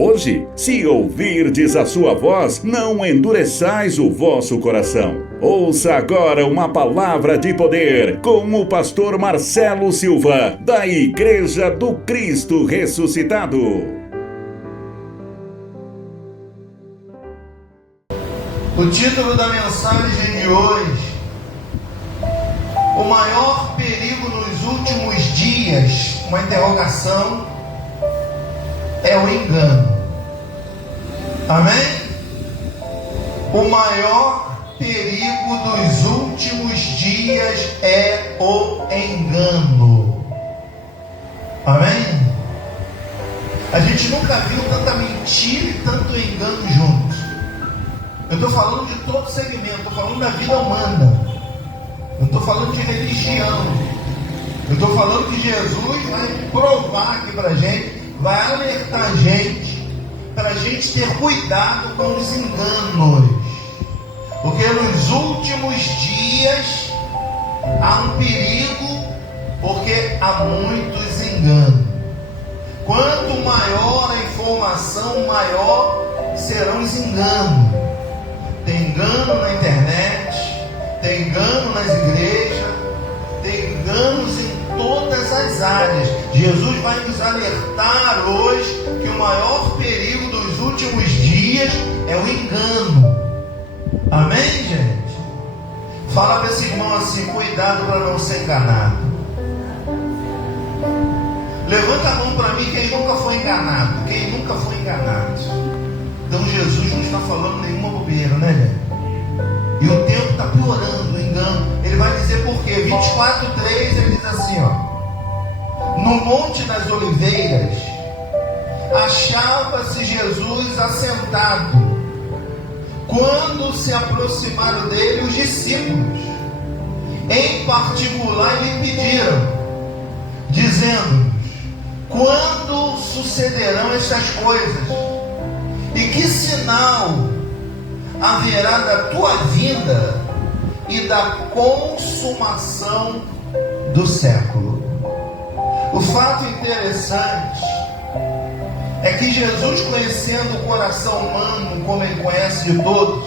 Hoje, se ouvirdes a sua voz, não endureçais o vosso coração. Ouça agora uma palavra de poder com o pastor Marcelo Silva, da Igreja do Cristo Ressuscitado. O título da mensagem de hoje: o maior perigo nos últimos dias, uma interrogação, é o engano. Amém? O maior perigo dos últimos dias é o engano. Amém? A gente nunca viu tanta mentira e tanto engano juntos. Eu estou falando de todo segmento, estou falando da vida humana. Eu estou falando de religião. Eu estou falando que Jesus vai provar aqui para a gente, vai alertar a gente, para a gente ter cuidado com os enganos. Porque nos últimos dias há um perigo, porque há muitos enganos. Quanto maior a informação, maior serão os enganos. Tem engano na internet, tem engano nas igrejas, tem enganos em todas as áreas. Jesus vai nos alertar hoje que o maior perigo dos últimos dias é o engano. Amém, gente? Fala para esse irmão assim: cuidado para não ser enganado. Levanta a mão para mim quem nunca foi enganado. Quem nunca foi enganado? Então Jesus não está falando nenhuma bobeira, né, gente? E o tempo está piorando o engano. Ele vai dizer por quê? 24:3 ele diz assim, ó: no Monte das Oliveiras achava-se Jesus assentado. Quando se aproximaram dele os discípulos, em particular lhe pediram, dizendo: quando sucederão estas coisas? E que sinal haverá da tua vinda e da consumação do século? O fato interessante é que Jesus, conhecendo o coração humano como ele conhece de todos,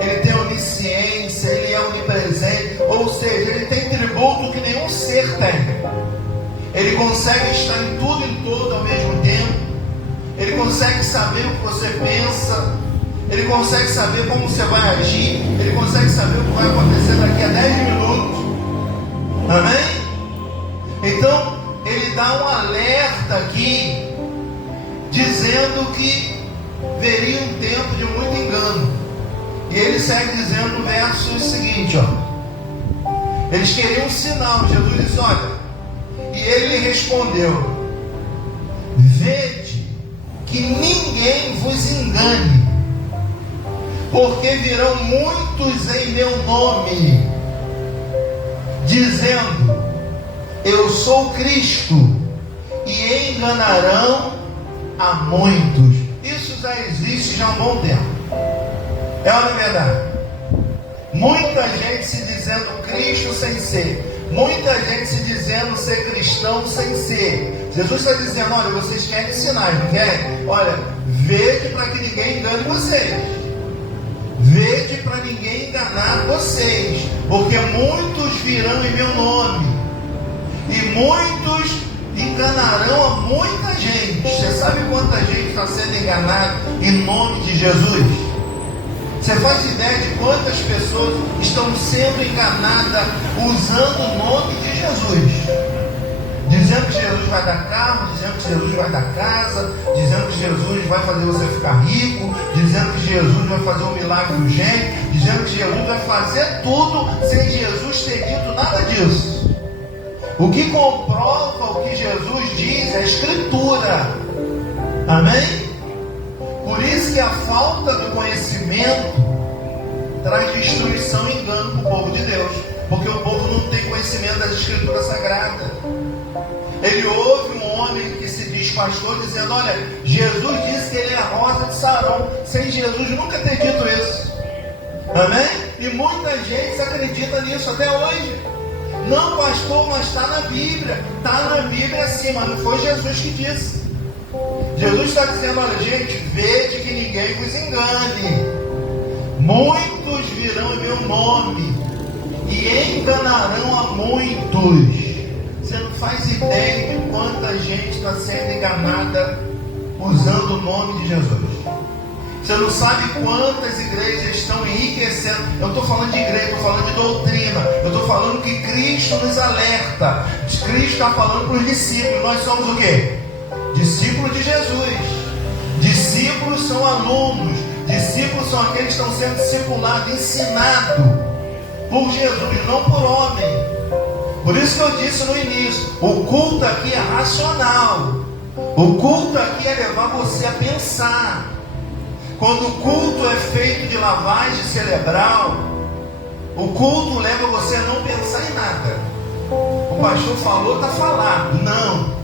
ele tem onisciência, ele é onipresente, ou seja, ele tem tributo que nenhum ser tem. Ele consegue estar em tudo e em todo ao mesmo tempo. Ele consegue saber o que você pensa. Ele consegue saber como você vai agir. Ele consegue saber o que vai acontecer daqui a 10 minutos. Amém? Então, ele dá um alerta aqui, dizendo que veria um tempo de muito engano. E ele segue dizendo no verso seguinte, ó: eles queriam um sinal. Jesus disse: olha, e ele respondeu: vede que ninguém vos engane, porque virão muitos em meu nome, dizendo: eu sou Cristo, e enganarão a muitos. Isso já existe já há um bom tempo. É ou não é verdade? Muita gente se dizendo Cristo sem ser. Muita gente se dizendo ser cristão sem ser. Jesus está dizendo: olha, vocês querem sinais, não querem? Olha, vede para que ninguém engane vocês. Vede para ninguém enganar vocês, porque muitos virão em meu nome, e muitos enganarão a muita gente. Você sabe quanta gente está sendo enganada em nome de Jesus? Você faz ideia de quantas pessoas estão sendo enganadas usando o nome de Jesus? Dizendo que Jesus vai dar carro, dizendo que Jesus vai dar casa, dizendo que Jesus vai fazer você ficar rico, dizendo que Jesus vai fazer um milagre urgente, dizendo que Jesus vai fazer tudo sem Jesus ter dito nada disso. O que comprova o que Jesus diz é a Escritura. Amém? Por isso que a falta do conhecimento traz destruição e engano para o povo de Deus, porque o povo não tem conhecimento das Escrituras Sagradas. Ele ouve um homem que se diz pastor dizendo: olha, Jesus disse que ele é a rosa de Sarão, sem Jesus nunca ter dito isso. Amém? E muita gente acredita nisso até hoje. Não, pastor, mas está na Bíblia. Está na Bíblia sim, mas não foi Jesus que disse. Jesus está dizendo: olha, gente, vede que ninguém vos engane. Muitos virão em meu nome e enganarão a muitos. Você não faz ideia de quanta gente está sendo enganada usando o nome de Jesus. Você não sabe quantas igrejas estão enriquecendo. Eu estou falando de igreja, estou falando de doutrina. Eu estou falando que Cristo nos alerta. Cristo está falando para os discípulos. Nós somos o quê? Discípulos de Jesus. Discípulos são alunos. Discípulos são aqueles que estão sendo discipulados, ensinados por Jesus, não por homem. Por isso que eu disse no início, o culto aqui é racional. O culto aqui é levar você a pensar. Quando o culto é feito de lavagem cerebral, o culto leva você a não pensar em nada. O pastor falou, está falado. Não.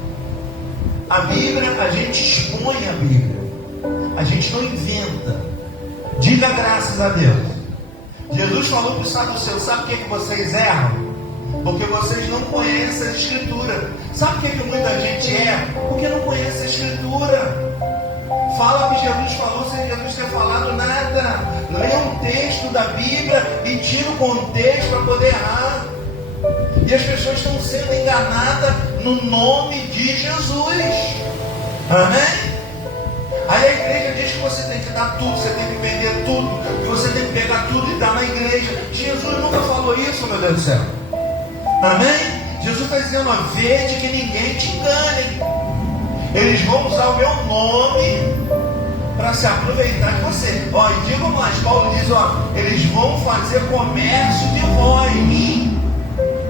A Bíblia, a gente expõe a Bíblia. A gente não inventa. Diga graças a Deus. Jesus falou para os saduceus: sabe por que vocês erram? Porque vocês não conhecem a Escritura. Sabe por que muita gente erra? Porque não conhece a Escritura. Fala o que Jesus falou sem Jesus ter falado nada. Leia um texto da Bíblia e tira o contexto para poder errar. E as pessoas estão sendo enganadas no nome de Jesus. Amém? Aí a igreja diz que você tem que dar tudo, você tem que vender tudo, que você tem que pegar tudo e dar na igreja. Jesus nunca falou isso, meu Deus do céu. Amém? Jesus está dizendo: ó, vede que ninguém te engane. Eles vão usar o meu nome para se aproveitar de você. Ó, e digo mais, Paulo diz: ó, eles vão fazer comércio de vós.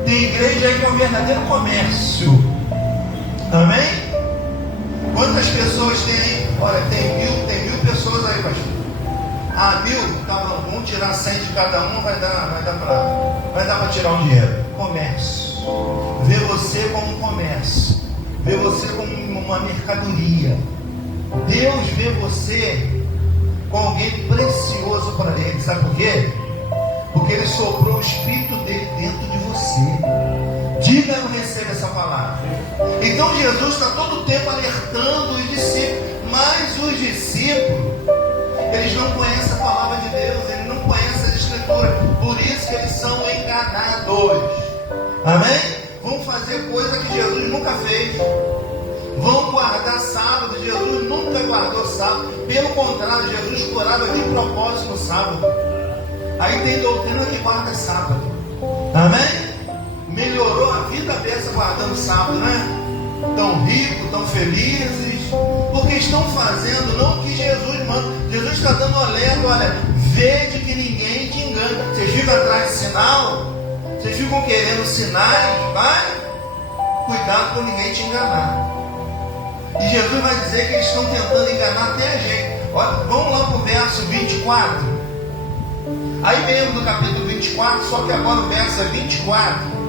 Tem igreja aí que é um verdadeiro comércio. Amém? Quantas pessoas tem? Olha, tem mil pessoas aí, pastor. Ah, 1000? Tá bom, vamos tirar 100 de cada um, vai dar para tirar um dinheiro. Comércio. Vê você como um comércio. Vê você como uma mercadoria. Deus vê você como alguém precioso para Ele. Sabe por quê? Porque Ele soprou o Espírito dele dentro de você. Diga: eu recebo essa palavra. Então Jesus está todo o tempo alertando os discípulos. Mas os discípulos, eles não conhecem a palavra de Deus, eles não conhecem a Escritura. Por isso que eles são enganados. Amém? Vão fazer coisa que Jesus nunca fez. Vão guardar sábado. Jesus nunca guardou sábado. Pelo contrário, Jesus curava de propósito no sábado. Aí tem doutrina que guarda sábado. Amém? Melhorou a vida dessa guardando sábado, né? Tão ricos, tão felizes, porque estão fazendo não o que Jesus manda. Jesus está dando alerta: olha, vede que ninguém te engane. Vocês ficam atrás de sinal, vocês ficam querendo sinais, vai? Cuidado para ninguém te enganar. E Jesus vai dizer que eles estão tentando enganar até a gente. Olha, vamos lá para o verso 24. Aí mesmo no capítulo 24, só que agora o verso é 24.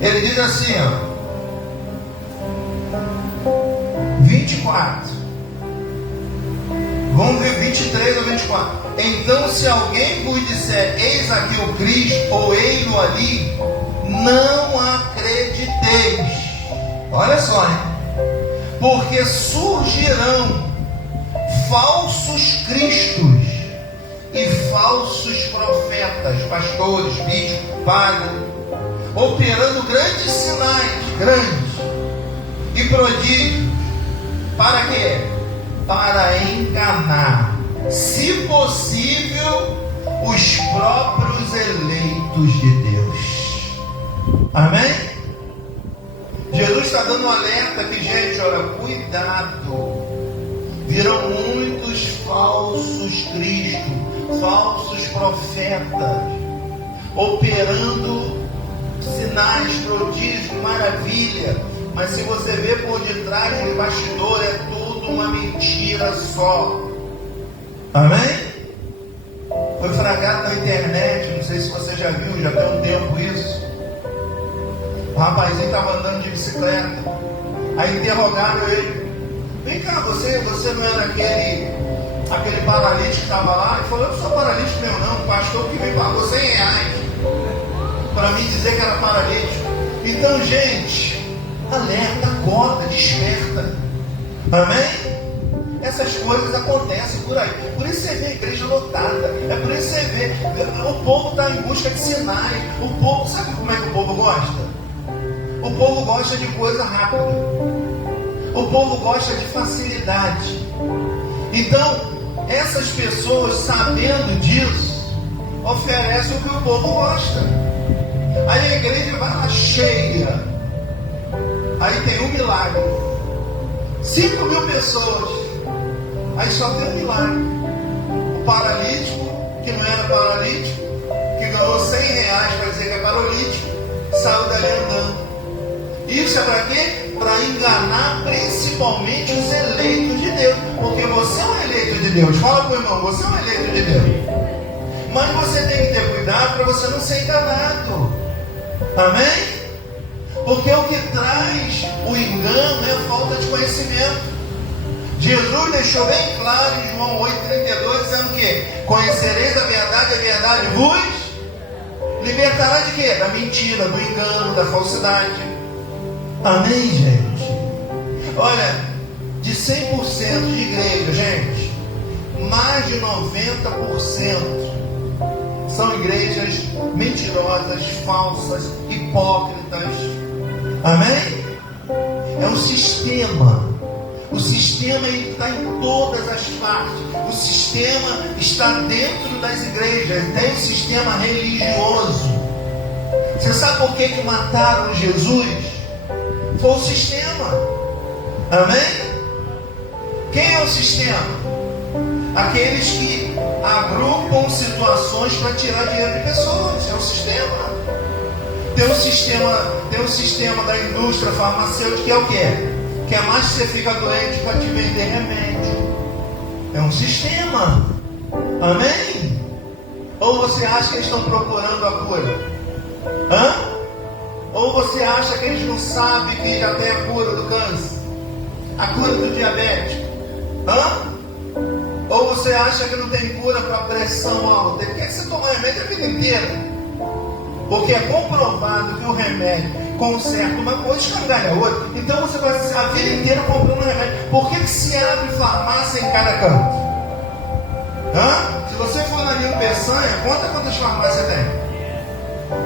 Ele diz assim, ó, 24. Vamos ver 23 ou 24. Então, se alguém vos disser: eis aqui o Cristo, ou ei-lo ali, não acrediteis. Olha só, hein? Porque surgirão falsos cristos e falsos profetas, pastores, bispos, padres, operando grandes sinais, e prodígios. Para quê? Para enganar, se possível, os próprios eleitos de Deus. Amém? Jesus está dando um alerta aqui, gente, olha, cuidado. Virão muitos falsos cristos, falsos profetas, operando sinais, prodígios, maravilha. Mas se você vê por detrás de bastidor, é tudo uma mentira só. Amém? Foi flagrado na internet, não sei se você já viu, já tem um tempo isso. O rapazinho estava andando de bicicleta. Aí interrogaram ele: vem cá, você não era aquele paralítico que estava lá? Ele falou: eu não sou paralítico mesmo não, o pastor que me pagou R$100 para mim dizer que era paralítico. Então, gente, alerta, acorda, desperta. Amém? Essas coisas acontecem por aí. Por isso você vê a igreja lotada. É por isso você vê. O povo está em busca de sinais. O povo, sabe como é que o povo gosta? O povo gosta de coisa rápida. O povo gosta de facilidade. Então, essas pessoas, sabendo disso, oferecem o que o povo gosta. Aí a igreja vai lá cheia. Aí tem um milagre. 5.000 pessoas. Aí só tem um milagre. O paralítico, que não era paralítico, que ganhou R$100 para dizer que é paralítico, saiu dali andando. Isso é para quê? Para enganar principalmente os eleitos de Deus. Porque você é um eleito de Deus. Fala para o irmão, você é um eleito de Deus. Mas você tem que ter cuidado para você não ser enganado. Amém? Porque o que traz o engano é a falta de conhecimento. Jesus deixou bem claro em João 8,32, dizendo que conhecereis a verdade vos libertará de quê? Da mentira, do engano, da falsidade. Amém, gente? Olha, de 100% de igreja, gente, mais de 90% são igrejas mentirosas, falsas, hipócritas. Amém? É um sistema. O sistema está em todas as partes. O sistema está dentro das igrejas. Tem um sistema religioso. Você sabe por que mataram Jesus? Foi o sistema. Amém? Quem é o sistema? Aqueles que agrupam situações para tirar dinheiro de pessoas. É o sistema. Tem um sistema da indústria farmacêutica que é o quê? Que é mais que você fica doente para te vender remédio. É um sistema. Amém? Ou você acha que eles estão procurando a cura? Hã? Ou você acha que eles não sabem que já tem a cura do câncer? A cura do diabetes? Hã? Ou você acha que não tem cura para pressão alta? Por que você toma remédio a vida inteira? Porque é comprovado que o remédio conserta uma coisa e escangalha outra. Então você vai a vida inteira comprando remédio. Por que se abre farmácia em cada canto? Hã? Se você for na Nilo Peçanha, conta quantas farmácias tem.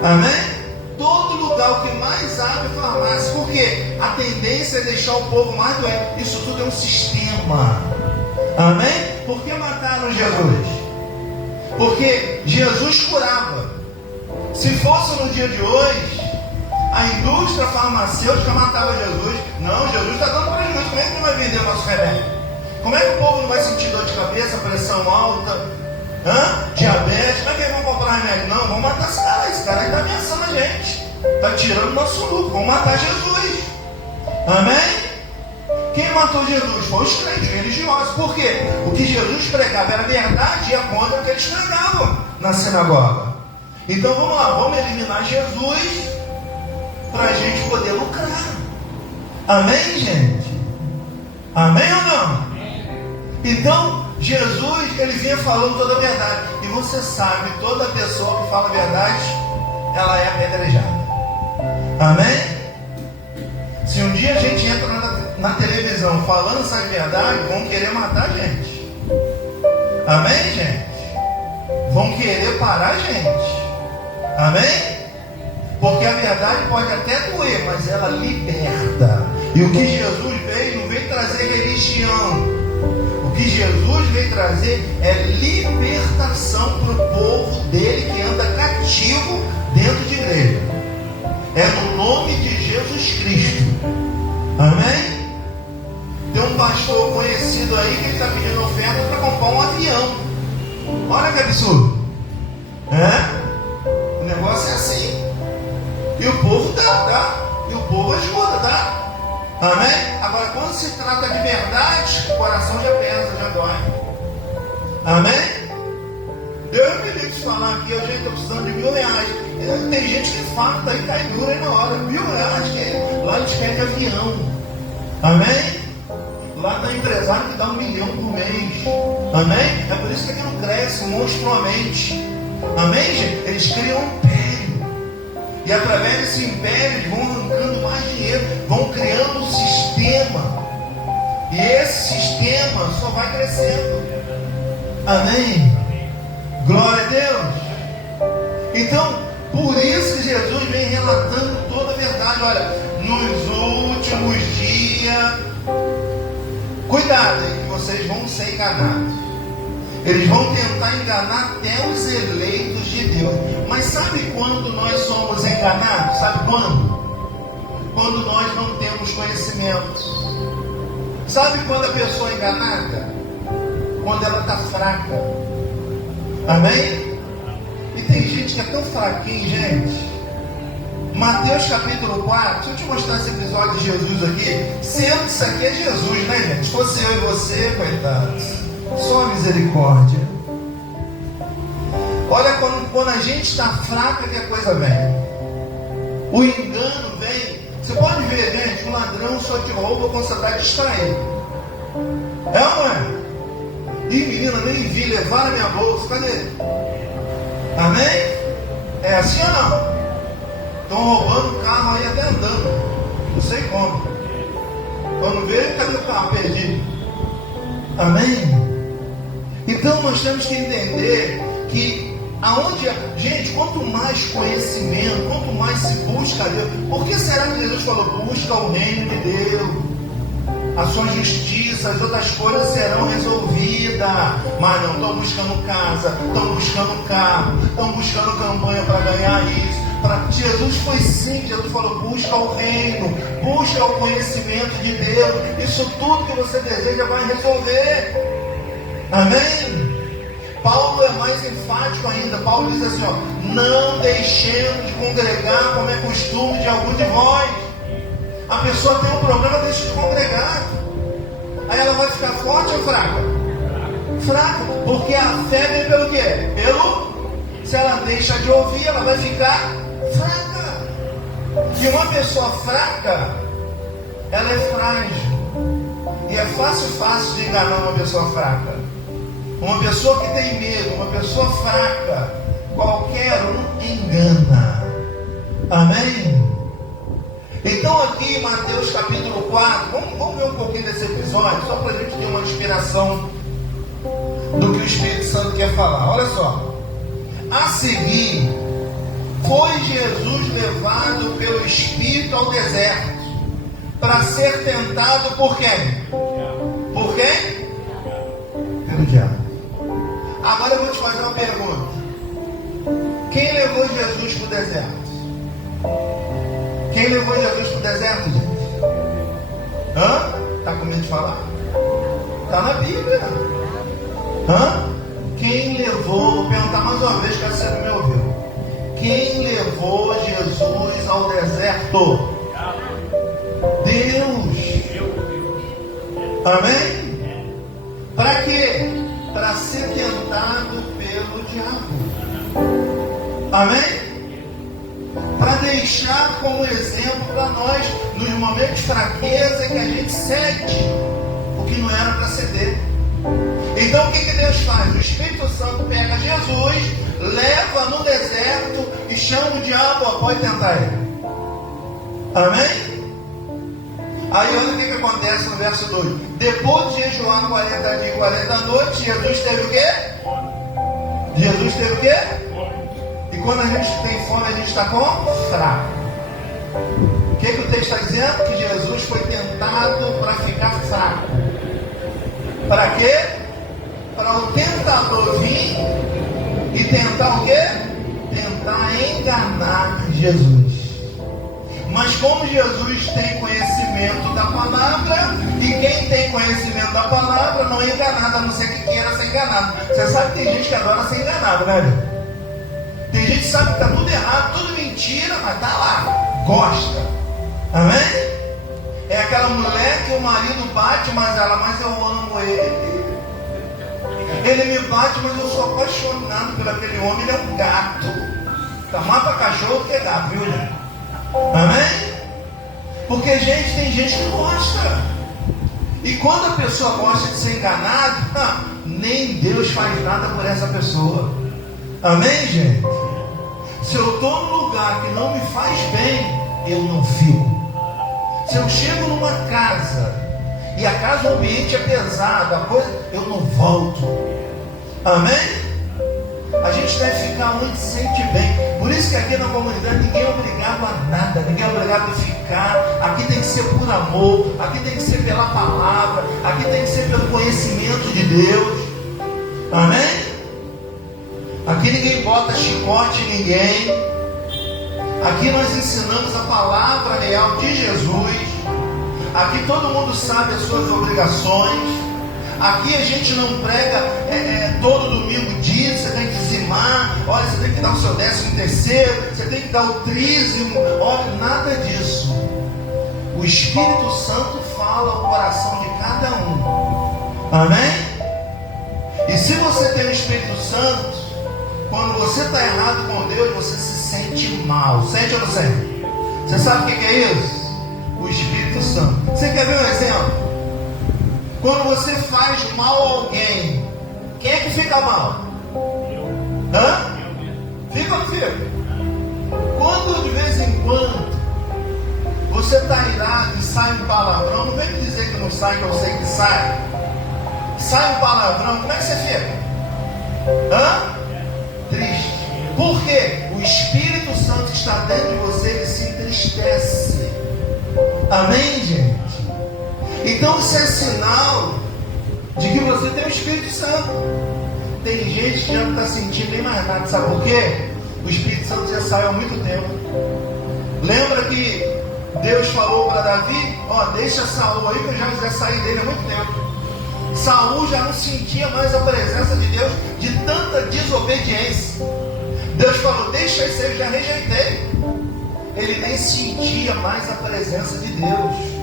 Amém? Todo lugar o que mais abre farmácia. Por quê? A tendência é deixar o povo mais doente. Isso tudo é um sistema. Amém? Por que mataram Jesus? Porque Jesus curava. Se fosse no dia de hoje, a indústria farmacêutica matava Jesus. Não, Jesus está dando prejuízo. Como é que não vai vender o nosso remédio? Como é que o povo não vai sentir dor de cabeça, pressão alta, diabetes? Como é que eles vão comprar remédio? Não, vamos matar esse cara. Esse cara está ameaçando a gente. Está tirando o nosso lucro. Vamos matar Jesus. Amém? Quem matou Jesus? Foi os crentes religiosos. Por quê? O que Jesus pregava era verdade e a contra que eles pregavam na sinagoga. Então vamos lá, vamos eliminar Jesus para a gente poder lucrar. Amém, gente? Amém ou não? Então Jesus, ele vinha falando toda a verdade. E você sabe, toda pessoa que fala a verdade, ela é apedrejada. Amém? Se um dia a gente entra na televisão falando essa verdade, vão querer matar a gente. Amém, gente? Vão querer parar a gente. Amém? Porque a verdade pode até doer, mas ela liberta. E o que Jesus veio, não veio trazer religião. O que Jesus veio trazer é libertação para o povo dele que anda cativo dentro de igreja. É no nome de Jesus Cristo. Amém? Tem um pastor conhecido aí que ele está pedindo oferta para comprar um avião. Olha que absurdo. O negócio é assim. E o povo dá. E o povo ajuda, tá? Amém? Agora, quando se trata de verdade, o coração já pesa, já dói. Amém? Eu me ligo de falar aqui, a gente está precisando de R$1.000. Tem gente que farta e cai dura aí na hora. R$1.000, lá eles querem avião. Amém? Lá tem empresário que dá R$1 milhão por mês. Amém? É por isso que aqui não cresce monstruosamente. Amém, gente? Eles criam um império. E através desse império eles vão arrancando mais dinheiro, vão criando um sistema. E esse sistema só vai crescendo. Amém? Glória a Deus. Então, por isso que Jesus vem relatando toda a verdade. Olha, nos últimos dias, cuidado, que vocês vão ser enganados. Eles vão tentar enganar até os eleitos de Deus. Mas sabe quando nós somos enganados? Sabe quando? Quando nós não temos conhecimento. Sabe quando a pessoa é enganada? Quando ela está fraca. Amém? E tem gente que é tão fraquinha, gente. Mateus capítulo 4, deixa eu te mostrar esse episódio de Jesus aqui. Sendo que isso aqui é Jesus, né, gente? Se fosse eu e você, coitados, só misericórdia. Olha, quando a gente está fraca, que a coisa vem. O engano vem. Você pode ver, gente, um ladrão só te rouba quando você está distraído. É ou não é? Ih, menina, nem vi, levaram a minha bolsa, cadê? Amém? É assim ou não? Estão roubando o carro aí até andando. Não sei como. Quando vê, cadê o carro perdido? Amém? Então nós temos que entender que gente, quanto mais conhecimento, quanto mais se busca a Deus. Por que será que Jesus falou, busca o reino de Deus, a sua justiça, as outras coisas serão resolvidas? Mas não, estão buscando casa, estão buscando carro, estão buscando campanha para ganhar isso. Jesus foi simples. Jesus falou, busca o reino, busca o conhecimento de Deus. Isso tudo que você deseja vai resolver. Amém? Paulo é mais enfático ainda. Paulo diz assim, ó, não deixemos de congregar como é costume de algum de vós. A pessoa tem um problema, deixa de congregar. Aí ela vai ficar forte ou fraca? Fraca, porque a fé vem pelo quê? Se ela deixa de ouvir, ela vai ficar fraca. E uma pessoa fraca, ela é frágil. E é fácil de enganar uma pessoa fraca. Uma pessoa que tem medo, uma pessoa fraca, qualquer um engana. Amém? Então aqui em Mateus capítulo 4, vamos ver um pouquinho desse episódio, só para a gente ter uma inspiração do que o Espírito Santo quer falar. Olha só. A seguir, foi Jesus levado pelo Espírito ao deserto, para ser tentado por quem? Por quem? Pelo diabo. Agora eu vou te fazer uma pergunta. Quem levou Jesus para o deserto? Quem levou Jesus para o deserto, gente? Está com medo de falar? Está na Bíblia. Quem levou, vou perguntar mais uma vez, que você não me ouviu. Quem levou Jesus ao deserto? Deus. Amém? Para quê? Para ser tentado pelo diabo. Amém? Para deixar como exemplo para nós, nos momentos de fraqueza, que a gente cede o que não era para ceder. Então o que Deus faz? O Espírito Santo pega Jesus, leva no deserto e chama o diabo, pode tentar ele. Amém? Aí olha o que acontece no verso 2. Depois de jejuar 40 dias e 40 noites, Jesus teve o quê? Jesus teve o quê? E quando a gente tem fome, a gente está como? Fraco. O que o texto está dizendo? Que Jesus foi tentado para ficar fraco. Para quê? Para o tentador vir e tentar o quê? Tentar enganar Jesus. Mas como Jesus tem conhecimento da palavra, e quem tem conhecimento da palavra não é enganado, a não ser que queira ser enganado. Você sabe que tem gente que adora ser enganado, né? Tem gente que sabe que está tudo errado, tudo mentira, mas está lá, gosta. Amém? É aquela mulher que o marido bate, mas eu amo ele. Ele me bate, mas eu sou apaixonado por aquele homem, ele é um gato. Tá mais para cachorro que gato, viu, gente? Amém? Porque, gente, tem gente que gosta. E quando a pessoa gosta de ser enganada, nem Deus faz nada por essa pessoa. Amém, gente? Se eu estou num lugar que não me faz bem, eu não fico. Se eu chego numa casa e a casa, o ambiente é pesado, a coisa, eu não volto. Amém? A gente deve ficar onde se sente bem. Por isso que aqui na comunidade ninguém é obrigado a nada, ninguém é obrigado a ficar. Aqui tem que ser por amor, aqui tem que ser pela palavra, aqui tem que ser pelo conhecimento de Deus. Amém? Aqui ninguém bota chicote em ninguém. Aqui nós ensinamos a palavra real de Jesus. Aqui todo mundo sabe as suas obrigações. Aqui a gente não prega todo domingo diz, você tem que dizimar, olha, você tem que dar o seu 13º, você tem que dar o trízimo, olha, nada disso. O Espírito Santo fala ao coração de cada um. Amém? E se você tem o Espírito Santo, quando você está errado com Deus, você se sente mal. Sente ou não sente? Você sabe o que é isso? O Espírito Santo. Você quer ver um exemplo? Quando você faz mal a alguém, quem é que fica mal? Hã? Fica ou não fica? Quando de vez em quando você está irado e sai um palavrão, não vem me dizer que não sai, que eu sei que sai. Sai um palavrão, como é que você fica? Hã? Triste. Por quê? O Espírito Santo que está dentro de você, ele se entristece. Amém, gente? Então isso é sinal de que você tem o Espírito Santo. Tem gente que já não está sentindo nem mais nada. Sabe por quê? O Espírito Santo já saiu há muito tempo. Lembra que Deus falou para Davi, ó, deixa Saul aí que eu já queria sair dele há muito tempo. Saul já não sentia mais a presença de Deus, de tanta desobediência. Deus falou, deixa esse aí, eu já rejeitei. Ele nem sentia mais a presença de Deus.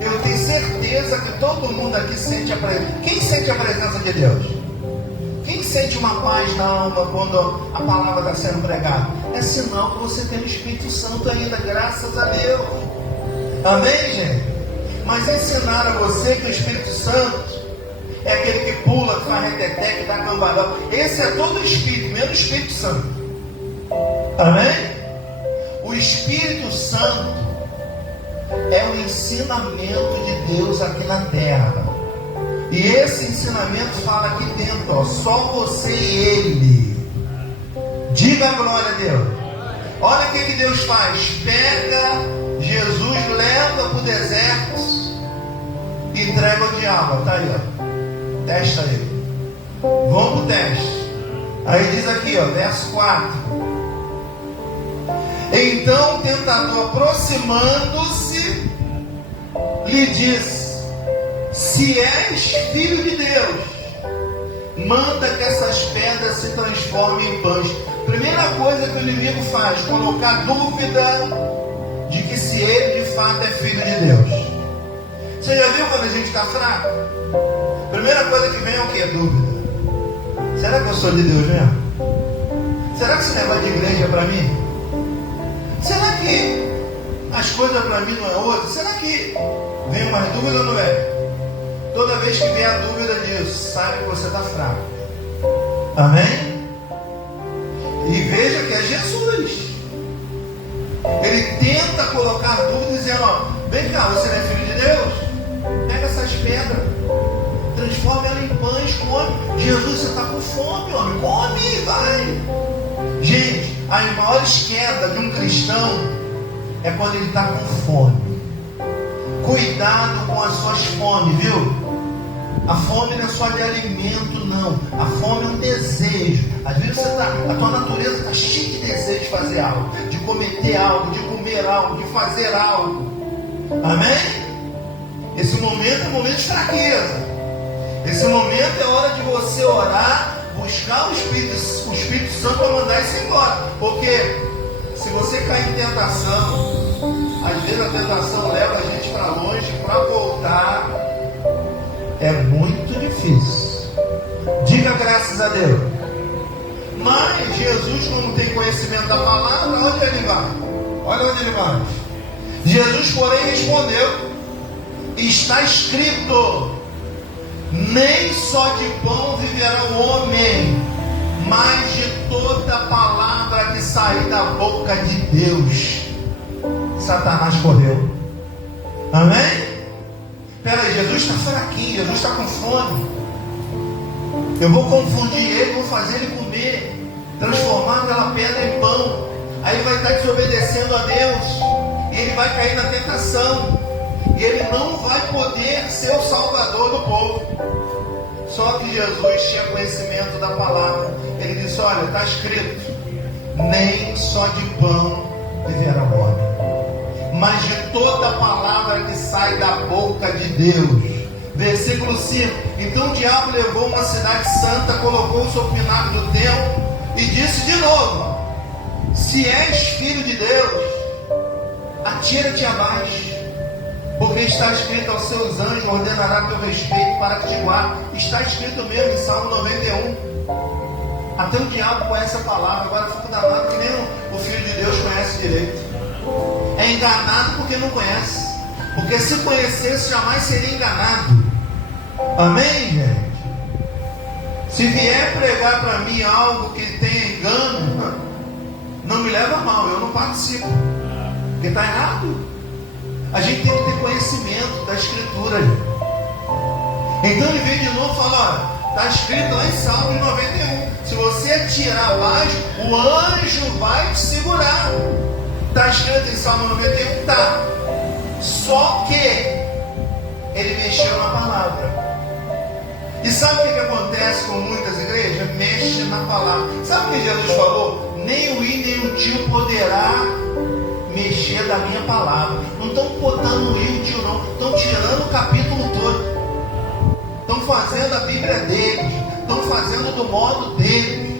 Eu tenho certeza que todo mundo aqui sente a presença. Quem sente a presença de Deus? Quem sente uma paz na alma quando a palavra está sendo pregada? É sinal que você tem o Espírito Santo ainda, graças a Deus. Amém, gente? Mas ensinar a você que o Espírito Santo é aquele que pula, que faz reteté, que dá cambalhão. Esse é todo o Espírito, menos o Espírito Santo. Amém? O Espírito Santo é o ensinamento de Deus aqui na terra. E esse ensinamento fala aqui dentro, ó, só você e Ele. Diga a glória a Deus. Olha o que Deus faz. Pega Jesus, leva para o deserto e entrega ao diabo. Está aí, ó. Testa ele. Vamos para o teste. Aí diz aqui, ó, verso 4. Então o tentador, aproximando-se, lhe disse: se és filho de Deus, manda que essas pedras se transformem em pães. Primeira coisa que o inimigo faz, colocar dúvida de que se ele de fato é filho de Deus. Você já viu quando a gente está fraco? Primeira coisa que vem é o que? Dúvida. Será que eu sou de Deus mesmo? Será que esse negócio de igreja é para mim? Será que as coisas para mim não é outra? Será que vem mais dúvida ou não é? Toda vez que vem a dúvida disso, sabe que você está fraco. Amém? E veja que é Jesus. Ele tenta colocar dúvida dizendo, ó, vem cá, você não é filho de Deus? Pega essas pedras, transforma ela em pães, come. Jesus, você está com fome, homem, come, vai. Gente, as maiores quedas de um cristão é quando ele está com fome. Cuidado com as suas fomes, viu? A fome não é só de alimento, não. A fome é um desejo. Às vezes a tua natureza está cheia de desejo de fazer algo, de cometer algo, de comer algo, de fazer algo. Amém? Esse momento é um momento de fraqueza. Esse momento é hora de você orar, buscar o Espírito Santo para mandar isso embora. Porque se você cair em tentação, às vezes a tentação leva a gente para longe, para voltar é muito difícil. Diga graças a Deus. Mas Jesus, como tem conhecimento da palavra, onde ele vai? Olha onde ele vai. Jesus, porém, respondeu: está escrito, nem só de pão viverá o homem, mas de toda palavra que sair da boca de Deus, Satanás correu. Amém? Peraí, Jesus está fraquinho, Jesus está com fome. Eu vou confundir ele, vou fazer ele comer, transformar aquela pedra em pão. Aí ele vai estar desobedecendo a Deus, e ele vai cair na tentação, e ele não vai poder ser o salvador do povo. Só que Jesus tinha conhecimento da palavra. Ele disse: olha, está escrito, nem só de pão viverá o homem, mas de toda palavra que sai da boca de Deus. Versículo 5: então o diabo levou uma cidade santa, colocou sobre o pináculo do templo e disse de novo: se és filho de Deus, atira-te abaixo, porque está escrito: aos seus anjos ordenará teu respeito para que te guarde. Está escrito mesmo em Salmo 91. Até o diabo conhece a palavra. Agora fica danado que nem o Filho de Deus conhece direito. É enganado porque não conhece. Porque se conhecesse, jamais seria enganado. Amém, gente? Se vier pregar para mim algo que tem engano, não me leva a mal, eu não participo, porque está errado. A gente tem que ter conhecimento da Escritura. Então ele vem de novo e fala: olha, está escrito lá em Salmo 91, se você atirar abaixo, o anjo vai te segurar. Está escrito em Salmo 91, está. Só que ele mexeu na palavra. E sabe o que acontece com muitas igrejas? Mexe na palavra. Sabe o que Jesus falou? Nem o i nem o tio poderá mexer da minha palavra. Não estão botando o i e o tio não. Estão tirando o capítulo todo. Estão fazendo a Bíblia deles. Estão fazendo do modo deles.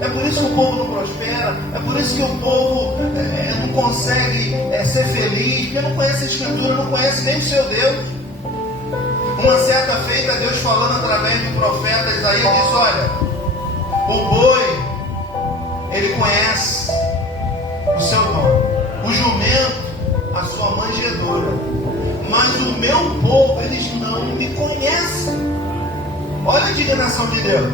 É por isso que o povo não prospera. É por isso que o povo não consegue ser feliz. Porque não conhece a Escritura, não conhece nem o seu Deus. Uma certa feita, Deus falando através do profeta Isaías, diz: olha, o boi, ele conhece o seu dono, o jumento, a sua manjedoura, mas o meu povo, eles não me conhecem. Olha a indignação de Deus.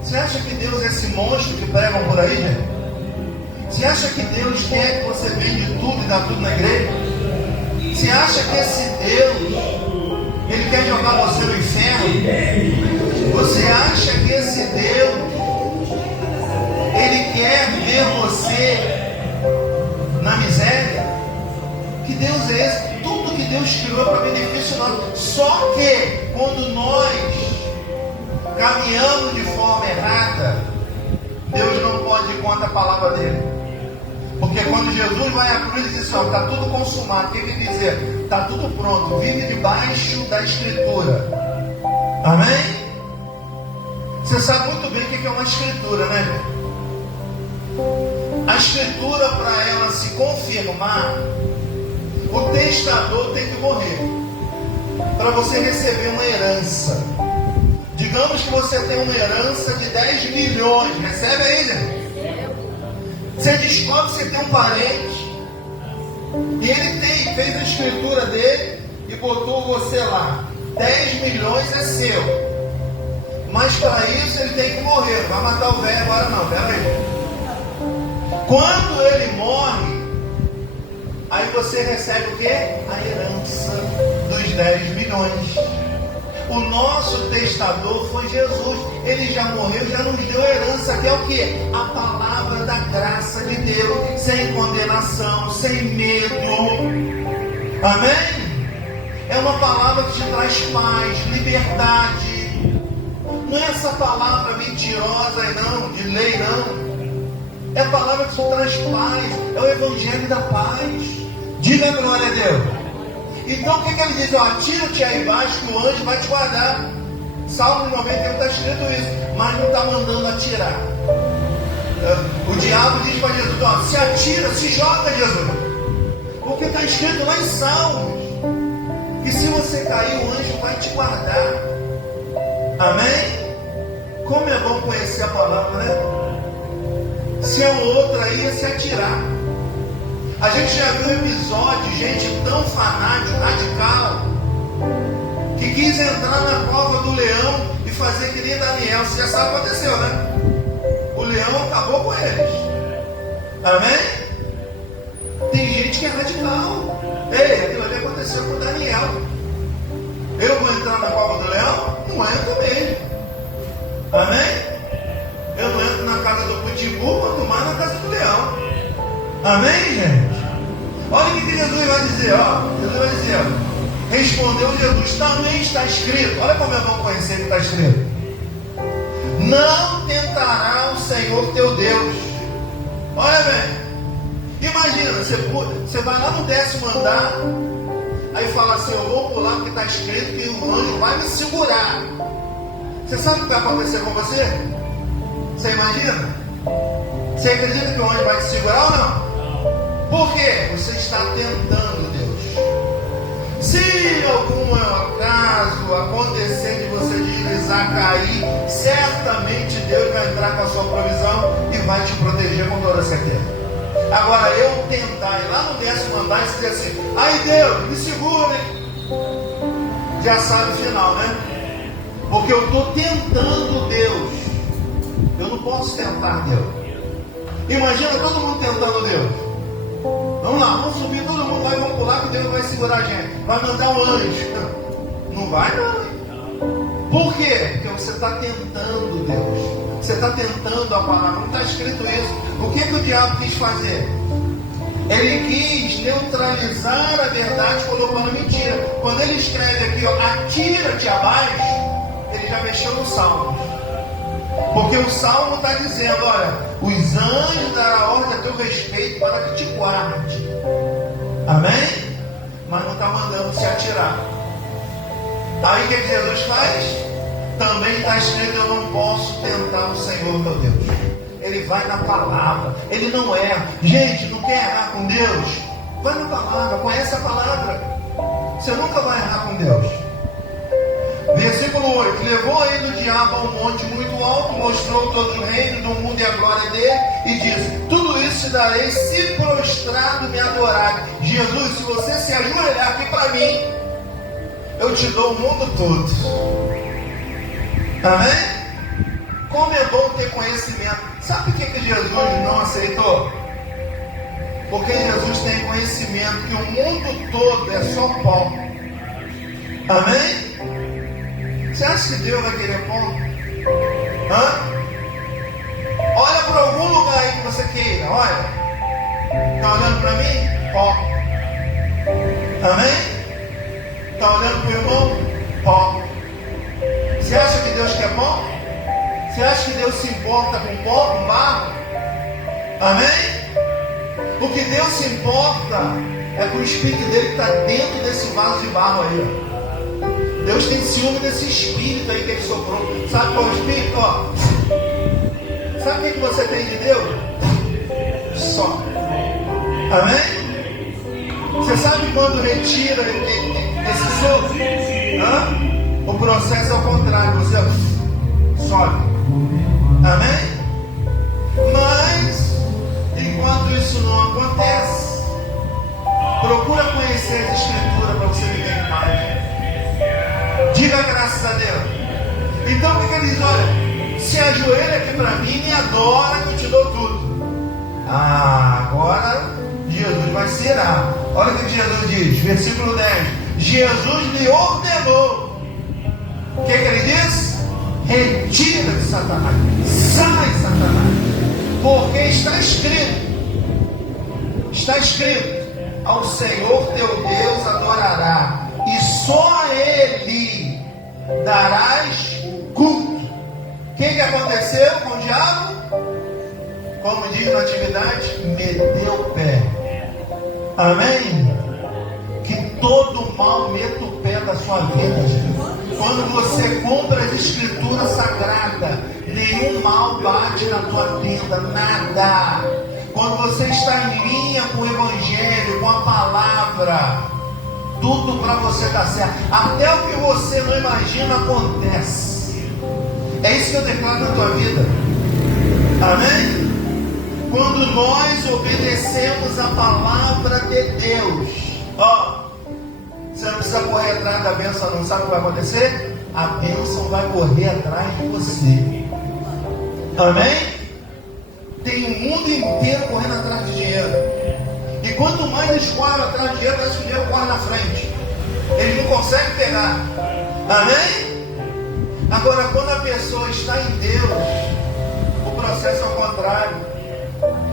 Você acha que Deus é esse monstro que pregam por aí, gente? Você acha que Deus quer que você vende tudo e dá tudo na igreja? Você acha que esse Deus, ele quer jogar você no inferno? Você acha que esse Deus, ele quer ver você na miséria? Que Deus é esse? Tudo que Deus criou para benefício nosso. Só que quando nós caminhamos de forma errada, Deus não pode ir contra a palavra dele. Porque quando Jesus vai à cruz e diz: está tudo consumado, o que ele quer dizer? Está tudo pronto, vive debaixo da Escritura. Amém? Você sabe muito bem o que é uma Escritura, né, gente? A Escritura, para ela se confirmar, o testador tem que morrer para você receber uma herança. Digamos que você tem uma herança de 10 milhões, recebe aí, gente? Você descobre que você tem um parente e ele fez a escritura dele e botou você lá. 10 milhões é seu, mas para isso ele tem que morrer. Não vai matar o velho agora não, pera aí. Quando ele morre, aí você recebe o quê? A herança dos 10 milhões. O nosso testador foi Jesus. Ele já morreu, já nos deu a herança, que é o quê? A palavra da graça de Deus, sem condenação, sem medo. Amém? É uma palavra que te traz paz, liberdade. Não é essa palavra mentirosa não, de lei não. É a palavra que te traz paz. É o evangelho da paz. Diga glória a Deus. Então o que ele diz? Atira-te aí embaixo que o anjo vai te guardar. Salmo 91 está escrito isso, mas não está mandando atirar. O diabo diz para Jesus: se atira, se joga, Jesus, porque está escrito lá em Salmos que se você cair, o anjo vai te guardar. Amém? Como é bom conhecer a palavra, né? Se é um outro aí, ia se atirar. A gente já viu episódio de gente tão fanática, radical, que quis entrar na cova do leão e fazer que nem Daniel. Você já sabe o que aconteceu, né? O leão acabou com eles. Amém? Tem gente que é radical. Ei, aquilo ali aconteceu com Daniel. Eu vou entrar na cova do leão? Não entro mesmo. Amém? Eu não entro na casa do pitbull, quanto mais na casa do leão. Amém, gente? Olha o que Jesus vai dizer, ó. Jesus vai dizer, ó. Respondeu Jesus, também está escrito. Olha como é bom conhecer o que está escrito. Não tentará o Senhor teu Deus. Olha bem. Imagina, você vai lá no 10º andar, aí fala assim, eu vou pular porque está escrito que o anjo vai me segurar. Você sabe o que vai acontecer com você? Você imagina? Você acredita que o anjo vai te segurar ou não? Por quê? Você está tentando Deus. Se algum acaso acontecer de você deslizar, cair, certamente Deus vai entrar com a sua provisão e vai te proteger com toda certeza. Agora eu tentar ir lá no 10º andar e dizer assim, ai Deus, me segura, hein? Já sabe o final, né? Porque eu estou tentando Deus. Eu não posso tentar Deus. Imagina todo mundo tentando Deus. Vamos lá, vamos subir, todo mundo vai, vamos pular que Deus vai segurar a gente. Vai mandar um anjo. Não vai não. Por quê? Porque você está tentando Deus. Você está tentando a palavra. Não está escrito isso. O que o diabo quis fazer? Ele quis neutralizar a verdade colocando mentira. Quando ele escreve aqui, ó, atira-te abaixo, ele já mexeu no salmo. Porque o salmo está dizendo, olha, os anjos darão ordem a teu respeito para que te guarde. Amém? Mas não está mandando se atirar. Aí o que Jesus faz? Também está escrito, eu não posso tentar o Senhor meu Deus. Ele vai na palavra, ele não erra. Gente, não quer errar com Deus? Vai na palavra, conhece a palavra. Você nunca vai errar com Deus. Versículo 8: levou ele o diabo a um monte muito alto, mostrou todo o reino do mundo e a glória dele, e disse: tudo isso te darei se prostrado me adorar. Jesus, se você se ajoelhar aqui para mim, eu te dou o mundo todo. Amém? Como é bom ter conhecimento. Sabe por que Jesus não aceitou? Porque Jesus tem conhecimento que o mundo todo é só pó. Amém? Você acha que Deus vai querer pó? Olha para algum lugar aí que você queira. Olha. Está olhando para mim? Pó. Amém? Está olhando para o irmão? Pó. Você acha que Deus quer pó? Você acha que Deus se importa com pó, com barro? Amém? O que Deus se importa é com o Espírito dele que está dentro desse vaso de barro aí. Ó. Deus tem ciúme desse Espírito aí que ele soprou. Sabe qual é o Espírito? Ó. Sabe o que você tem de Deus? Só. Amém? Você sabe quando retira esse sopro? O processo é ao contrário. Você sobe. Amém? Mas, enquanto isso não acontece, procura conhecer as Escrituras para você viver em paz. Diga graças a Deus. Então, o que ele diz? Olha, se ajoelha aqui para mim e adora que eu te dou tudo. Agora Jesus vai será. Olha o que Jesus diz, versículo 10. Jesus lhe ordenou. O que ele diz? Retira-te, Satanás. Sai, Satanás. Porque está escrito, ao Senhor teu Deus adorará, e só a Ele darás culto. O que aconteceu com o diabo? Como diz na atividade, meteu o pé. Amém? Que todo mal meta o pé da sua vida. Quando você compra as Escrituras sagradas, nenhum mal bate na tua tenda, nada. Quando você está em linha com o Evangelho, com a palavra, tudo para você dar certo. Até o que você não imagina acontece. É isso que eu declaro na tua vida. Amém? Quando nós obedecemos a palavra de Deus, ó, você não precisa correr atrás da bênção, não sabe o que vai acontecer? a bênção vai correr atrás de você. Amém? Tem o mundo inteiro correndo atrás de dinheiro. E quanto mais eles correm atrás de dinheiro, parece que o dinheiro corre na frente. Eles não conseguem pegar. Amém? Agora, quando a pessoa está em Deus, o processo é o contrário.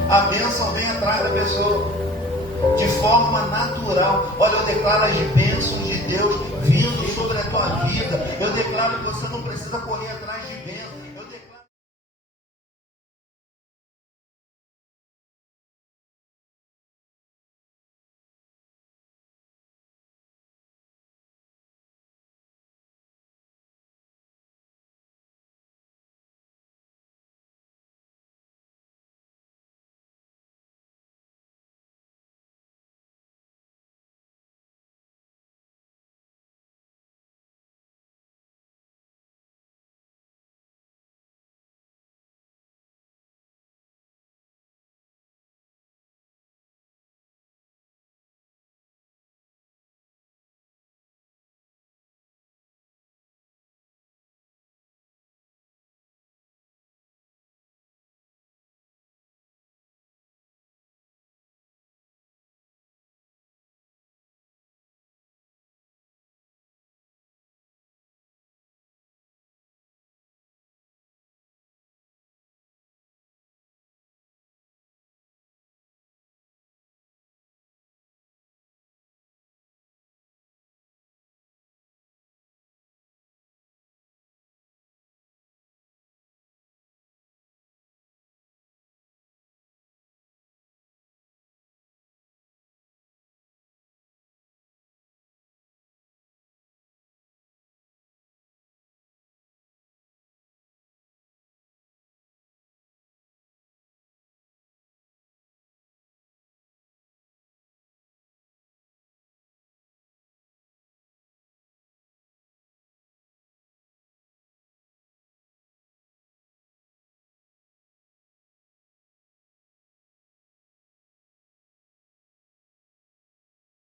A bênção vem atrás da pessoa, de forma natural. Olha, eu declaro as bênçãos de Deus vindo sobre a tua vida. Eu declaro que você não precisa correr atrás de bênçãos.